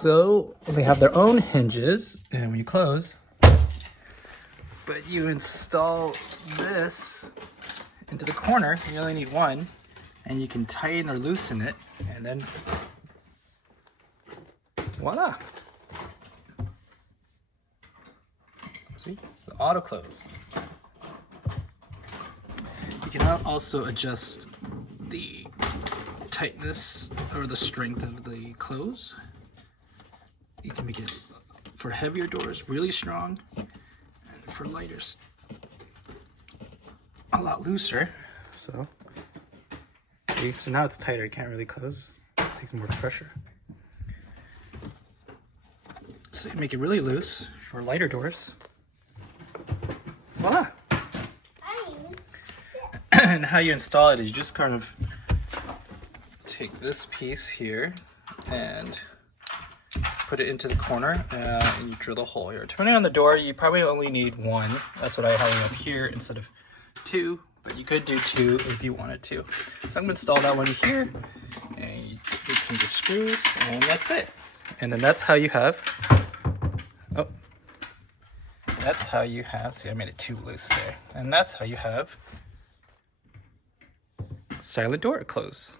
So they have their own hinges, and when you close, but you install this into the corner. You only need one, and you can tighten or loosen it, and then voila. See, it's auto close. You can also adjust the tightness or the strength of the close. You can make it for heavier doors really strong, and for lighters a lot looser. So see, so now it's tighter. It can't really close. It takes more pressure. So you make it really loose for lighter doors. Voila! And how you install it is you just kind of take this piece here and put it into the corner, and you drill a hole here. Depending on the door, you probably only need one. That's what I have up here instead of two, but you could do two if you wanted to. So I'm gonna install that one here, and you can just screws, and that's it. And then that's how you have, see, I made it too loose there. And that's how you have silent door close.